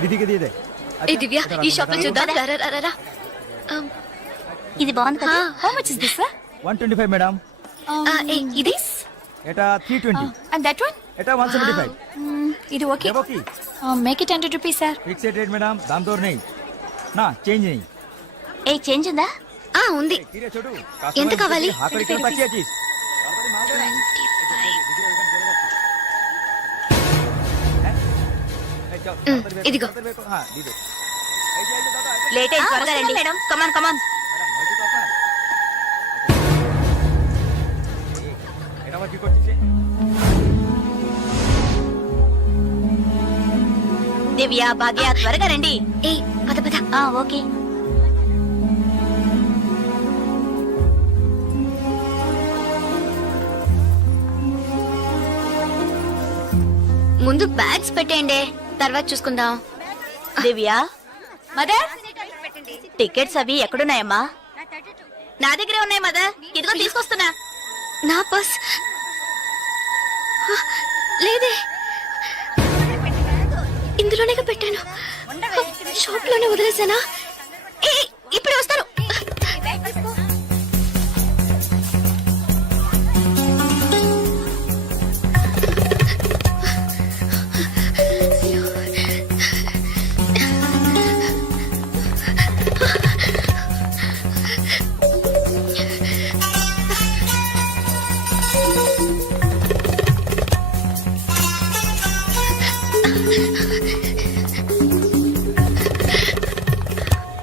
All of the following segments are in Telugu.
दीदी के दिए दे ఏ దివ్య ఈ షాప్ లో చూద్దాం రా, రా, రా, రా, రా. ఇది బాగుంది కదా. How much is this sir? 125 madam ఏ ఇది एटा 320 అండ్ దట్ వన్? एटा 175 ఇది ఓకే. देखो की make it 100 rupees sir. Fix rate madam दाम दौर नहीं ना चेंज नहीं ఏ చేంజ్ ఉందా? ఆ ఉంది. धीरे छोड़ू ఎంత కావాలి? हाथ पर इतना ताकिया चीज ఇదిగో हां दीदी లేట్ అయ్యి త్వరగా రండి మేడం. కమాన్ కమాన్. एटा वाची कोची దివ్య, భాగ్య త్వరగా రండి. ఏ పద పద. ఓకే. ముందు బ్యాగ్స్ పెట్టేయండి, తర్వాత చూసుకుందాం. దివ్య, మదర్ టికెట్స్ అవి ఎక్కడున్నాయమ్మా? నా దగ్గరే ఉన్నాయి మదర్. ఇదిగో తీసుకొస్తున్నా. నా పర్స్ లేదే, ఇందులోనే పెట్టాను. షాప్ లోనే వదిలేసానా? ఏ ఇప్పుడే వస్తాను.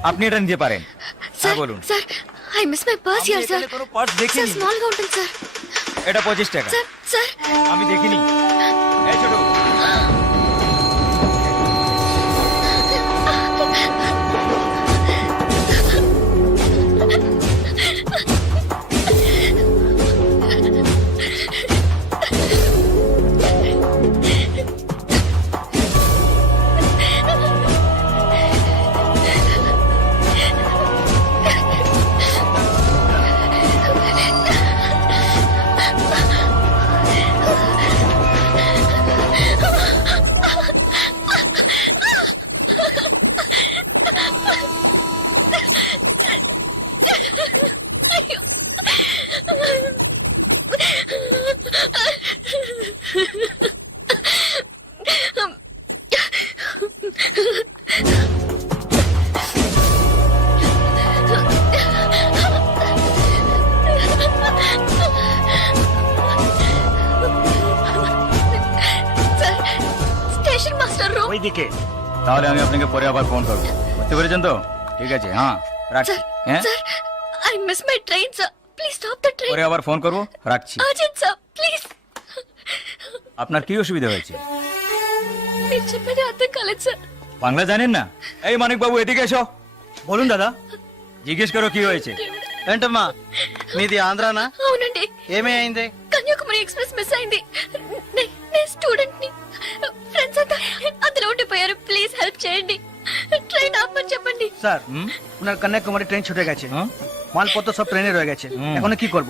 आप नहीं रन दे पा रहे సార్ बोलूं sir I miss my purse here sir. Purse देखी సార్ नहीं స్మాల్ గా ఉంటుంది సార్. एटा 25 টাকা సార్ సార్ আমি দেখিনি এ ছোট స్టేషన్ మాస్టర్ రూమ్. ওই দিকে তাহলে আমি আপনাকে পরে আবার ফোন করব বুঝতে পেরেছেন তো ঠিক আছে হ্যাঁ রাখছি হ্যাঁ sir I miss my train sir, please stop the train. পরে আবার ফোন করব রাখছি అర్జెంట్ సార్ ప్లీజ్. আপনার কি অসুবিধা হয়েছে మీరు చెప్పేది అర్థం కాలేదు సార్. বাংলা জানেন না এই মানিক বাবু এদিকে এসো বলুন দাদা. জিজ্ঞেস করো কি হয়েছে ఏంటమ్మా మీది ఆంధ్రానా? అవునండి, ఏమీ అయింది? కన్యాకుమారి ఎక్స్ప్రెస్ మిస్ అయింది. నేను స్టూడెంట్ ని, ఫ్రెండ్స్ అంతా అందులో ఉండిపోయారు. ప్లీజ్ హెల్ప్ చేయండి. ট্রেন আপনি చెప్పండి স্যার ওনার কন্যাকুমারী ট্রেন ছুটে গেছে, হ্যাঁ? মালপত্র সব ট্রেনে রয়ে গেছে। এখন কি করব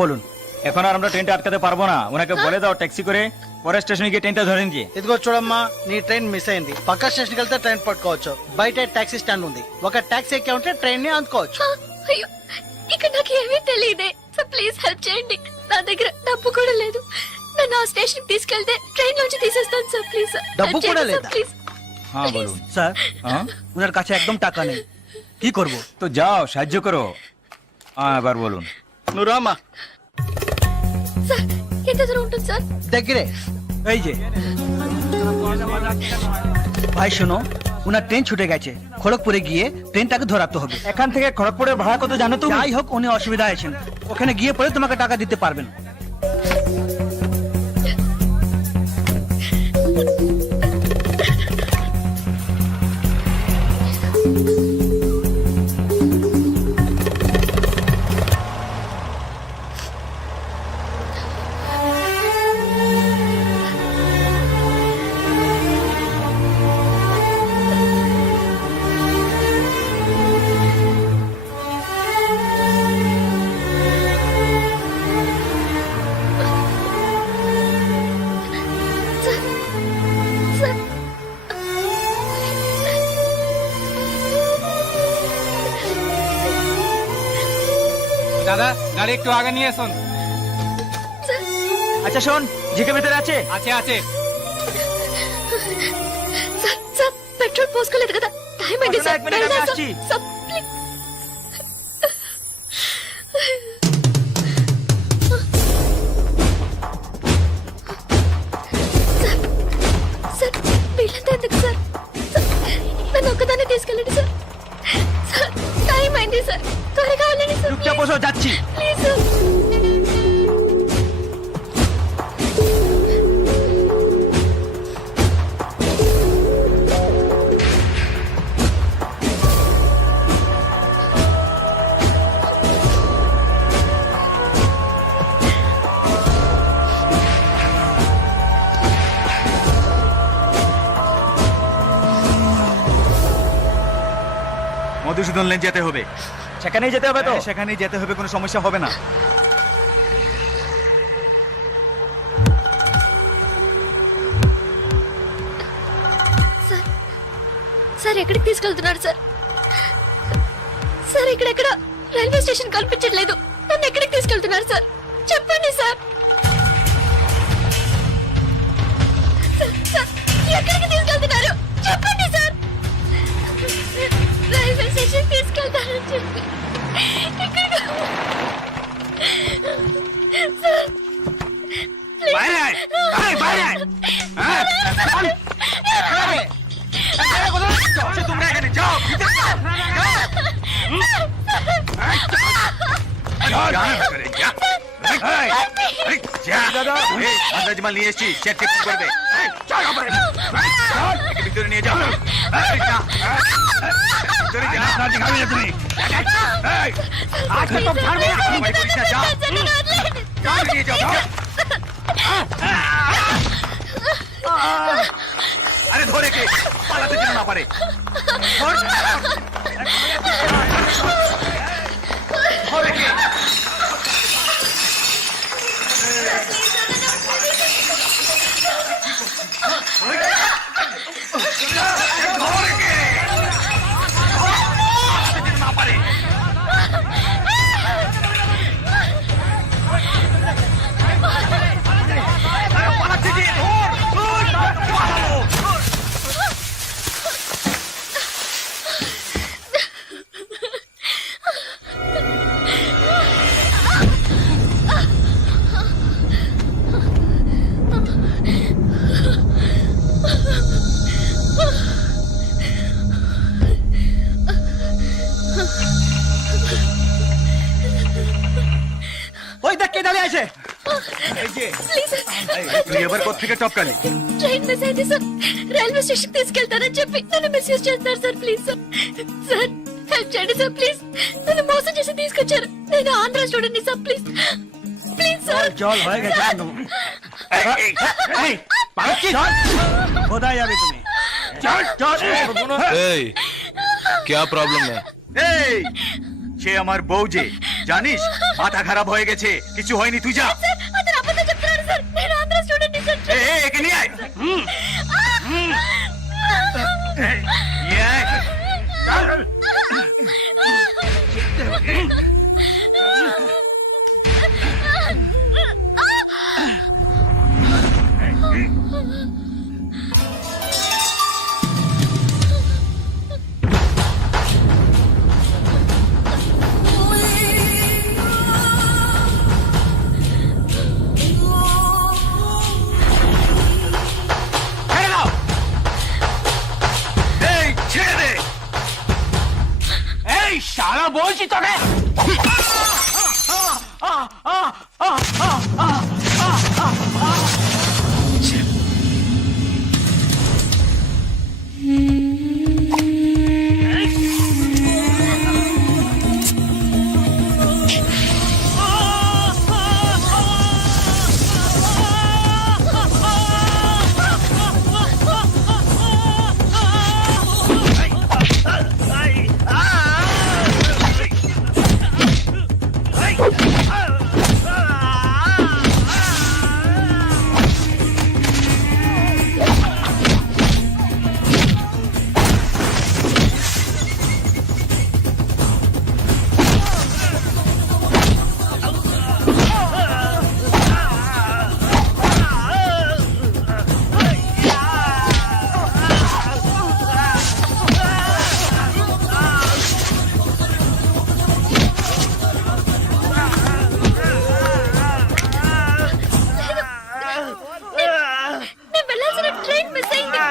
বলুন? এখন আর আমরা ট্রেনটা আটকাতে পারবো না, ওনাকে বলে দাও ট্যাক্সি করে পরে స్టేషన్ గিয়ে ట్రైన్টা ধরে নিয়ে। ఇదిగో చూడమ్మా, నీ ట్రైన్ మిస్ అయింది. పక్క స్టేషన్కి వెళ్తే ట్రైన్ పట్టుకోవచ్చు, బయట టాక్సీ స్టాండ్ ఉంది, ఒక టాక్సీ ఎక్కి ఉంటే ట్రైన్ ని అందుకోవచ్చు। అయ్యో ఇక్కడ నాకు ఏమీ తెలియదే సార్, ప్లీజ్ హెల్ప్ చేయండి. నా దగ్గర డబ్బు కూడా లేదు, నన్ను ఆ స్టేషన్ తీసుకెళ్తే ట్రైన్ నుంచి తీసేస్తాను సార్, ప్లీజ్ సార్। డబ్బు కూడా లేదా? ప్లీజ్ হ্যাঁ বলুন। স্যার হ্যাঁ ওনার কাছে একদম টাকা নেই, কি করব? তো যাও সাহায্য করো। হ্যাঁ এবার বলুন। నువ్వు రామా। సార్ ఎంత దూరం ఉంటుంది సార్? దగ్గరే, এই যে ভাই শোনো, ওনার ট্রেন ছুটে গেছে, খড়গপুরে গিয়ে ট্রেনটাকে ধরাতে হবে। এখান থেকে খড়গপুরের ভাড়া কত জানো তুমি? যাই হোক উনি অসুবিধা আছেন, ওখানে গিয়ে পরে তোমাকে টাকা দিতে পারবেন। দাদা গাড়ি একটু আগে নিয়ে এসুন। আচ্ছা শোন, জিকে ভেতরে আছে? আছে আছে। సార్ సార్ పెట్రోల్ పోసుకోలేదు కదా టైం అయింది వస్తున్నా, సార్ ఒక మినిట్, వెళ్దాం వచ్చి. Sir. Sir, please. Sir, sir, వీళ్ళంతా ఎందుకు సార్? సార్, నన్ను ఒక్కదాన్ని తీసుకెళ్ళండి సార్. సార్, టైం అయింది సార్, త్వరగా వెళ్ళండి సార్. চুপচাপ বসো, যাচ্ছি। Please sir. মধুসূদন লেন যেতে হবে। সেখানেই যেতে হবে তো? সেখানেই যেতে হবে, কোনো সমস্যা হবে না। సార్ సార్ ఎక్కడికి తీసుకెళ్తున్నారు సార్? సార్ ఇక్కడెక్కడ రైల్వే స్టేషన్ కనిపించట్లేదు. నన్ను ఎక్కడికి తీసుకెళ్తున్నారు సార్? చెప్పండి సార్. సార్, సార్, ఎక్కడికి తీసుకెళ్తున్నారు? చెప్పండి సార్. రైల్వే స్టేషన్ తీసుకెళ్తారని చెప్పి ఎక్కడికి- సార్, ప్లీజ్. বাইরে আয়, আয়, বাইরে আয়। হ্যাঁ, চল। এই, কোথায় যাচ্ছ? তোমরা এখানে যাও, ভিতরে যাও, যাও। যাও, ভিতরে যা। এই, এই, যা। এই, আন্দাজমাল নিয়ে এসেছি, চেক টেপ করবে। এই, চল, ওপরে। এই, চল, একে ভিতরে নিয়ে যাও। এই, যা। ভিতরে যা। না, দেখাবি না তুমি। এই, আজ তো ছাড়বে না। তুমি পুলিশ না, যাও। চল, নিয়ে যাও, যাও। আরে ধরে কে পালাতে যেন না পারে। ধর। ধরে কে? ধরে কে? পালাতে যেন না পারে। পালাতে গিয়ে ধর, ধর, পালালো। ওই দেখ কে দাঁড়িয়ে আছে। এই যে, ప్లీజ్ సార్. তুই এবার কোত্থেকে টপকালি? ట్రైన్ మిస్ అయింది సార్. రైల్వే స్టేషన్ తీసుకెళ్తానని చెప్పి నన్ను మిస్యూజ్ చేస్తున్నారు sir. Please sir. Sir, help చేయండి సార్ ప్లీజ్. నన్ను మోసం చేసి తీసుకొచ్చారు. నేను Andhra student sir. Please please sir. চল হয়ে গেছে একদম। এই পারছি, চল। কোথায় যাবে তুমি? চল, চল। এই क्या प्रॉब्लम है? এই সে আমার বউ যে, জানিস মাথা খারাপ হয়ে গেছে। কিছু হয়নি, তুই যা। సార్, అతను అబద్ధం చెప్తున్నాడు సార్. నేను ఆంధ్ర స్టూడెంట్ సార్. একে নিয়ে আয়। এই, নিয়ে আয়। চল। ছেড়ে দাও। এই, ছেড়ে দে। এই শালা, বলছি তোকে।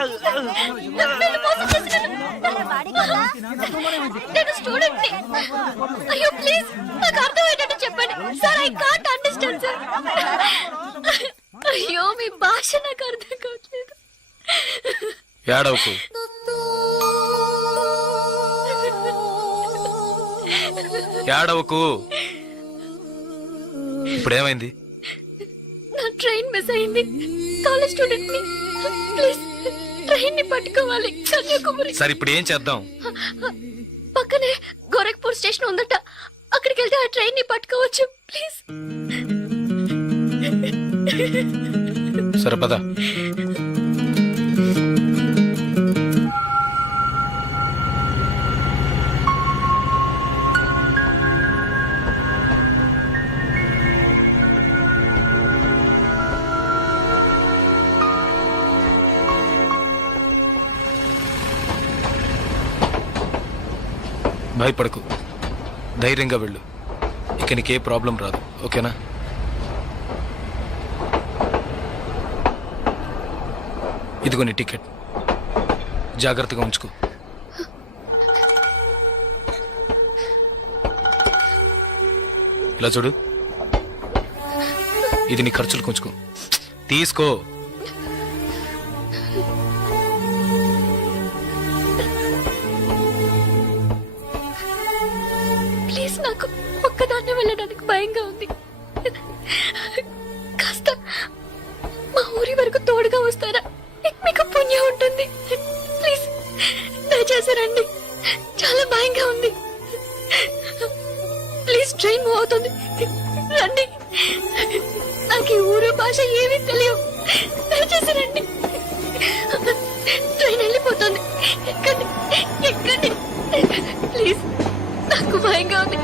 నన్ను మోసం చేసినాను. నేను స్టూడెంట్ ని. అయ్యో ప్లీజ్ నాకు అర్థమయ్యేటట్టు చెప్పండి sir. I can't understand sir. అయ్యో మీ భాష నాకు అర్థం కావట్లేదు. ఏడవకు. ఏడవకు. ఇప్పుడేమైంది? నా ట్రైన్ మిస్ అయింది. కాలేజ్ స్టూడెంట్ ని. ప్లీజ్ ట్రైన్ ని పట్టుకోవాలి కన్యాకుమారి. సరే ఇప్పుడు ఏం చేద్దాం? పక్కనే గోరఖ్పూర్ స్టేషన్ ఉందట. అక్కడికి వెళ్తే ఆ ట్రైన్ ని పట్టుకోవచ్చు. ప్లీజ్. సరే పద. భయపడకు, ధైర్యంగా వెళ్ళు. ఇక నీకే ప్రాబ్లం రాదు, ఓకేనా? ఇదిగో నీ టికెట్, జాగ్రత్తగా ఉంచుకో. ఇలా చూడు, ఇది నీ ఖర్చులు కొంచుకో. తీసుకో. ప్లీజ్ నాకు ఒక్కదాన్నే వెళ్ళడానికి భయంగా ఉంది. కాస్త మా ఊరి వరకు తోడుగా వస్తారా? మీకు పుణ్యం ఉంటుంది. ప్లీజ్ దయచేసి రండి. చాలా భయంగా ఉంది. ప్లీజ్ ట్రైన్ మూవ్ అవుతుంది. రండి. నాకు ఈ ఊరు భాష ఏమీ తెలియవు. దయచేసి రండి. ట్రైన్ వెళ్ళిపోతుంది. ఎక్కండి, ఎక్కండి. ప్లీజ్ నాకు భయంగా ఉంది.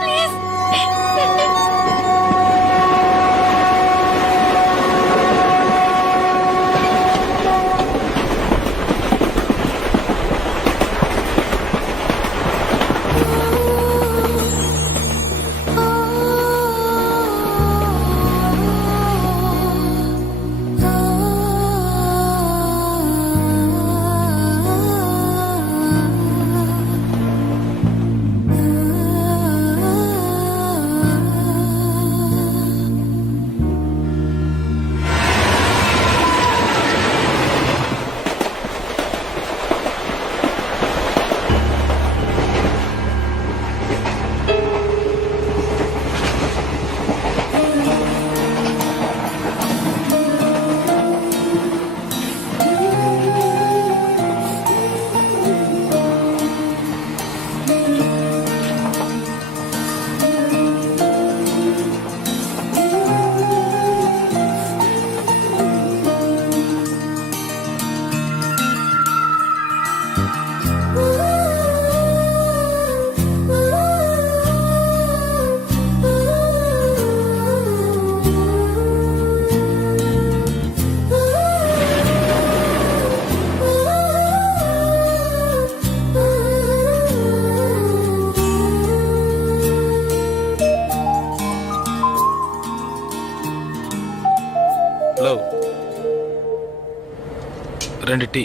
ప్లీజ్ రండి. Hello, 2 tea.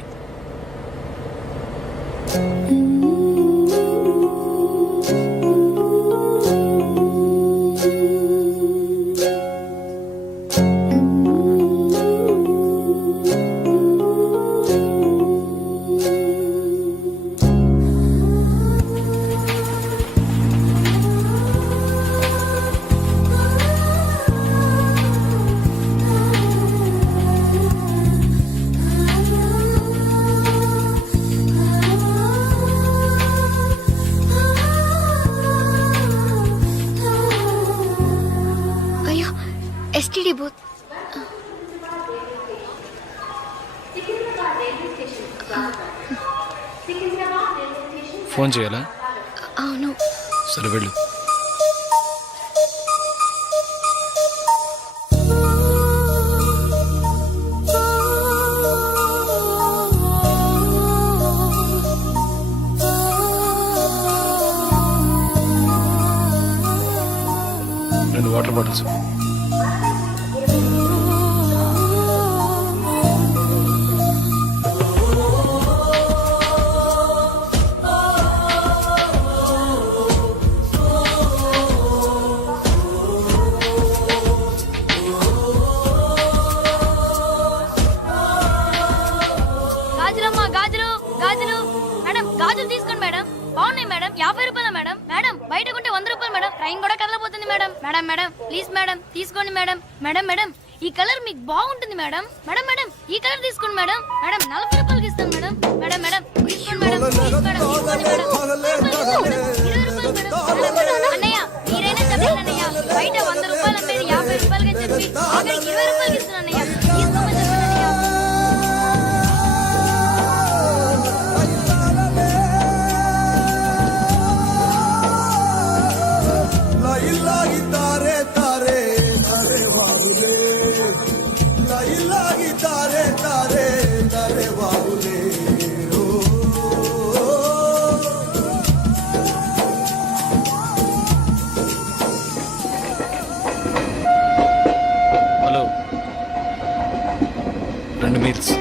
అయ్యో ఎస్టీడీ బూత్. ఫోన్ చేయాలా? అవును. సరే వెళ్ళు. Water bottles. 100 రూపాయలు మేడం. ట్రైన్ కూడా కదలబోతుంది madam. Madam madam please madam తీసుకోండి మేడం. మేడం మేడం ఈ కలర్ మీకు బాగుంటుంది మేడం. మేడం మేడం ఈ కలర్ తీసుకోండి మేడం. మేడం 40 రూపాయలకి ఇస్తాను మేడం. మేడం మేడం తీసుకోండి మేడం. ప్లీజ్ మేడం తీసుకోండి మేడం. 20 రూపాయలు మేడం. అన్నయ్య మీరైనా చెప్పండి అన్నయ్య. బయట 100 రూపాయలు అమ్మేది 50 రూపాయలకి చెప్పి ఆఖరికి 20 రూపాయలకి ఇస్తాను అన్నయ్య. తీసుకోమని చెప్పండి అన్నయ్య. Hello 2 meals.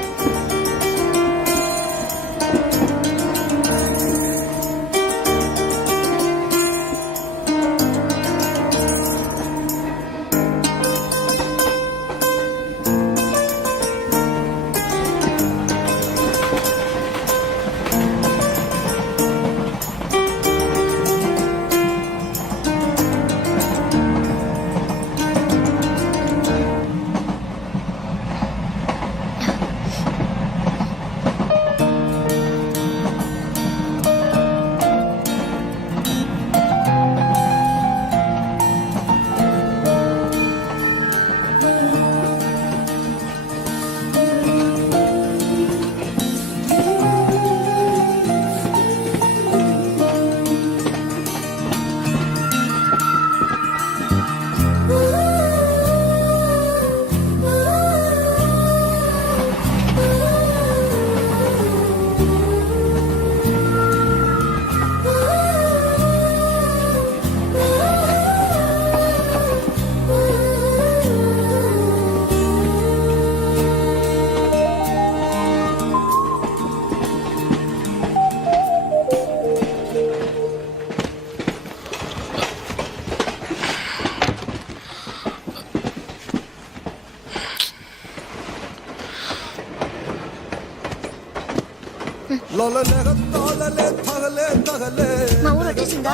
మా ఊరు వచ్చేసిందా?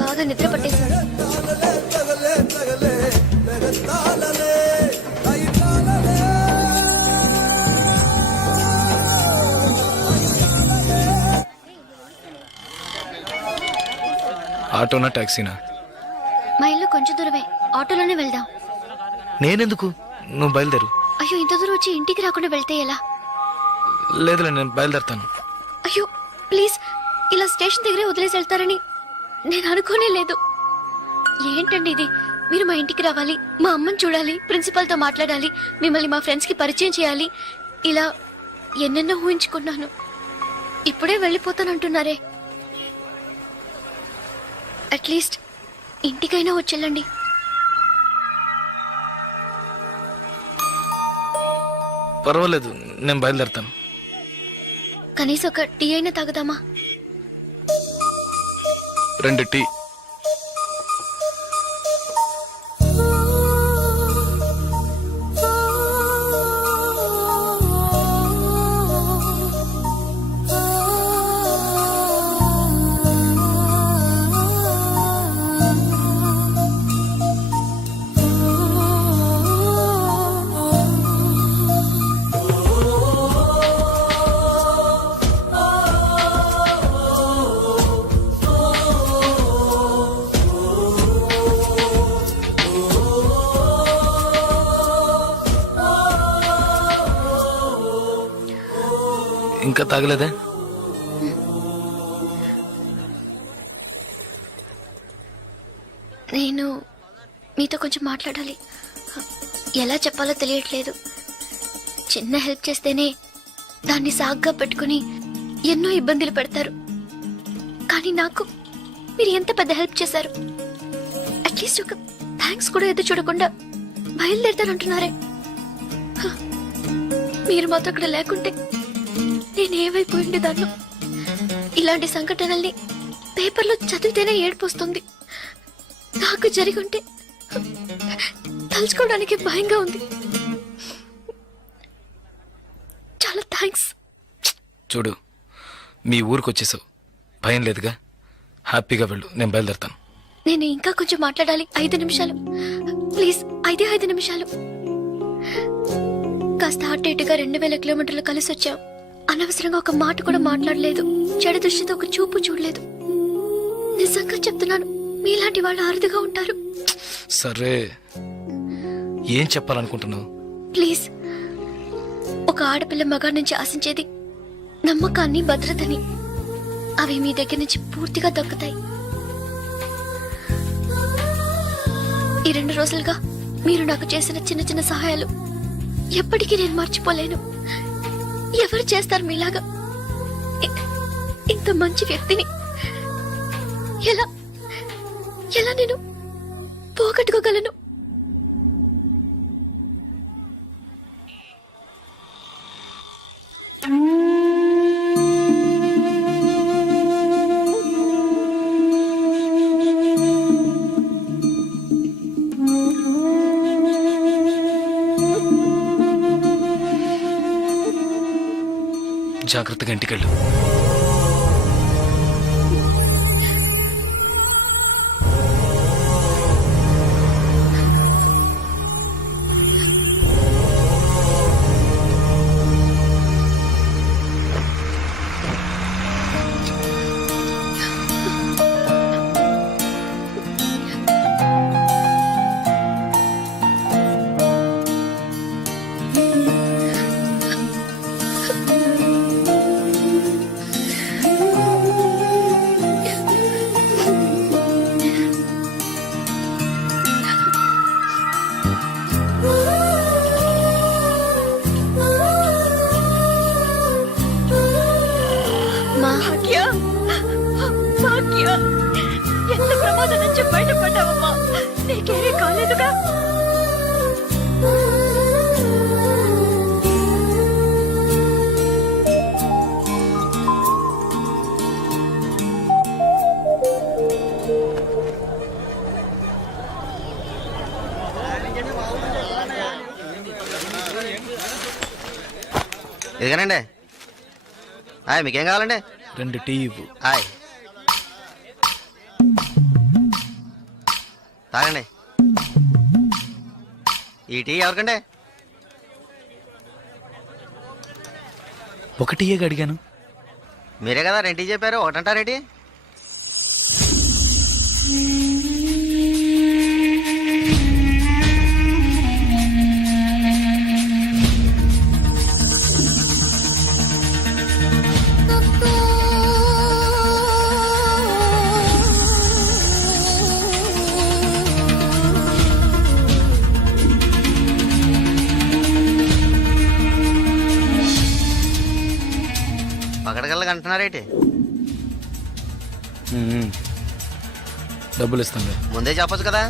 బాగా నిద్ర పట్టేసింది. ఆటోనా టాక్సీనా? మా ఇల్లు కొంచెం దూరమే, ఆటోలోనే వెళ్దాం. నేనెందుకు, నువ్వు బయలుదేరు. అయ్యో ఇంత దూరం వచ్చి ఇంటికి రాకుండా వెళ్తే ఎలా? లేదులే, నేను బయలుదేరుతాను. అయ్యో ప్లీజ్, ఇలా స్టేషన్ దగ్గరే వదిలేసి వెళ్తారని నేను అనుకోనే లేదు. ఏంటండి ఇది? మీరు మా ఇంటికి రావాలి, మా అమ్మని చూడాలి, ప్రిన్సిపల్ తో మాట్లాడాలి, మిమ్మల్ని మా ఫ్రెండ్స్ కి పరిచయం చేయాలి, ఇలా ఎన్నెన్నో ఊహించుకున్నాను. ఇప్పుడే వెళ్ళిపోతానంటున్నారే. అట్లీస్ట్ ఇంటికైనా వచ్చేళ్ళండి. పర్వాలేదు, నేను బయలుదేరుతాను. కనీసం ఒక టీ అయినా తాగుదామా? 2 టీ. ఇంకా తాగలేదే? నేను మీతో కొంచెం మాట్లాడాలి. ఎలా చెప్పాలో తెలియట్లేదు. చిన్న హెల్ప్ చేస్తేనే దాన్ని సాగ్గా పెట్టుకుని ఎన్నో ఇబ్బందులు పెడతారు. కానీ నాకు మీరు ఎంత పెద్ద హెల్ప్ చేశారు. అట్లీస్ట్ ఒక థ్యాంక్స్ కూడా ఎదురు చూడకుండా బయలుదేరుతానంటున్నారే. హ, మీరు మాతో అక్కడ లేకుంటే నేనేమైపోయింది దాన్ని. ఇలాంటి సంఘటనల్ని పేపర్లో చదివితేనే ఏడుపు వస్తుంది. నాకు జరిగి ఉంటే తలుచుకోవడానికి భయంగా ఉంది. చాలా థ్యాంక్స్. చూడు, మీ ఊరికి వచ్చేసావు, భయం లేదుగా. హ్యాపీగా వెళ్ళు, నేను బయలుదేరుతాను. నేను ఇంకా కొంచెం మాట్లాడాలి. 5 నిమిషాలు ప్లీజ్. 5 నిమిషాలు. కాస్త అటు 2000 కిలోమీటర్లు కలిసి వచ్చాం. అనవసరంగా ఒక మాట కూడా మాట్లాడలేదు. చెడు దృష్టితో ఒక చూపు చూడలేదు. నిజంగా చెప్తున్నాను, మీలాంటి వాళ్ళు అరుదుగా ఉంటారు. సరే, ఏం చెప్పాలనుకుంటున్నావు? ప్లీజ్. ఒక ఆడపిల్ల మగాడి నుంచి ఆశించేది నమ్మకాన్ని, భద్రతని. అవి మీ దగ్గర నుంచి పూర్తిగా దక్కుతాయి. ఈ 2 రోజులుగా మీరు నాకు చేసిన చిన్న చిన్న సహాయాలు ఎప్పటికీ నేను మర్చిపోలేను. ఎవరు చేస్తారు మీలాగా? ఇంత మంచి వ్యక్తిని ఎలా ఎలా నేను పోగొట్టుకోగలను? జాగ్రత్తగా ఇంటికెళ్ళు. భాగ్య, భాగ్య, ఎంత ప్రమాదం నుంచి బయటపడ్డావమ్మా? నీకేమీ కాలేదుగా? ఇదిగానండి. మీకేం కావాలండి? 2 టీ ఇవ్వు. తాగండి. ఈ టీ ఎవరికండి? 1 టీయే అడిగాను. మీరే కదా 2 టీ చెప్పారు, ఒకటంటారేంటి? పకడగల్లగా అంటున్నారేంటి? డబ్బులు ఇస్తాను. ముందే చెప్పొచ్చు కదా.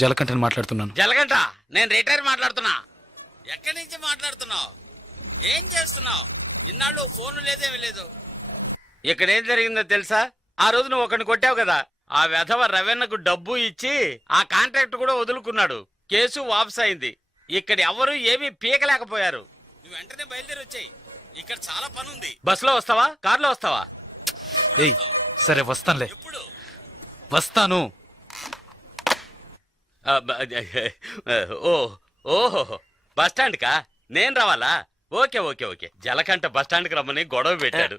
జలకంఠని మాట్లాడుతున్నాను. జలగంట, నేను రిటైర్ మాట్లాడుతున్నా. ఎక్కడి నుంచి మాట్లాడుతున్నావు? ఏం చేస్తున్నావు? ఇన్నాళ్ళు ఫోన్ లేదేమీ లేదు. ఇక్కడ ఏం జరిగిందో తెలుసా? ఆ రోజు నువ్వు ఒకరిని కొట్టావు కదా, ఆ వెధవ రవెన్నకు డబ్బు ఇచ్చి ఆ కాంట్రాక్ట్ కూడా వదులుకున్నాడు. కేసు వాపస్ అయింది. ఇక్కడ ఎవరు ఏమీ పీకలేకపోయారు. నువ్వు వెంటనే బయలుదేరి వచ్చాయి. ఇక్కడ చాలా పని ఉంది. బస్సులో వస్తావా, కారులో వస్తావా? ఏయ్, సరే వస్తానులే. ఎప్పుడు వస్తాను. ఓహో, బస్ స్టాండ్ కా నేను రావాలా? Okay okay okay. జలకంట బస్ స్టాండ్ కి రమ్మని గొడవ పెట్టాడు.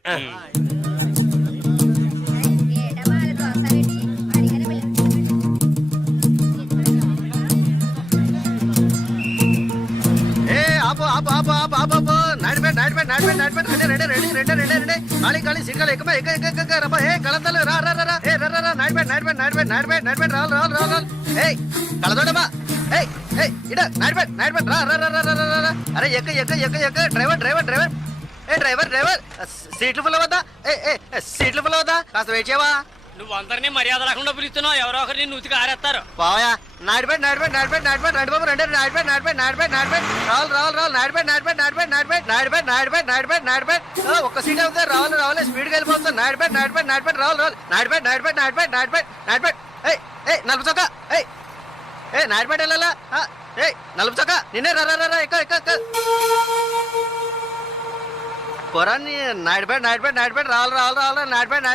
ఆపు ఆపు ఆపు ఆపు ఆపు ఖాళీ ఖాళీ సిగ్గాలు ఎక్కువ రబ్బా ఏ కళంతలు రా రా రా ఏ రా రా నాడిపెట్ రావాలి ఏయ్ కళదోడమ్మా ఏయ్ ఏయ్ ఇడ నాడిపెట్ రా రా రా రా రా రా అరే ఎక్క డ్రైవర్ ఏ డ్రైవర్ సీట్లు ఫుల్ అవద్దా ఏ సీట్లు ఫుల్ అవద్దా కాస్త వెయిట్ చేయవా నువ్వు అందరినీ మర్యాద లేకుండా పిలుస్తున్నావు ఎవరో ఒకరిని నూతికి ఆరేస్తారు పోయా నాడిపెట్ నడిబాబు రండి నాడిపెట్ నాడిపెట్ ఒక్క సీట్ అవుతుంది రావాలి స్పీడ్ గా వెళ్ళిపోతుంది నాడిపెట్ రావాలి నాడిపెట్ ఏ నలుపు చొక్క ఏ నాడిపెట్ వెళ్ళాలా ఏ నలుపు చొక్క నిన్నే రా ఎక్క పొరాన్ని నాడిపెట్ రావాలి నాడిపెట్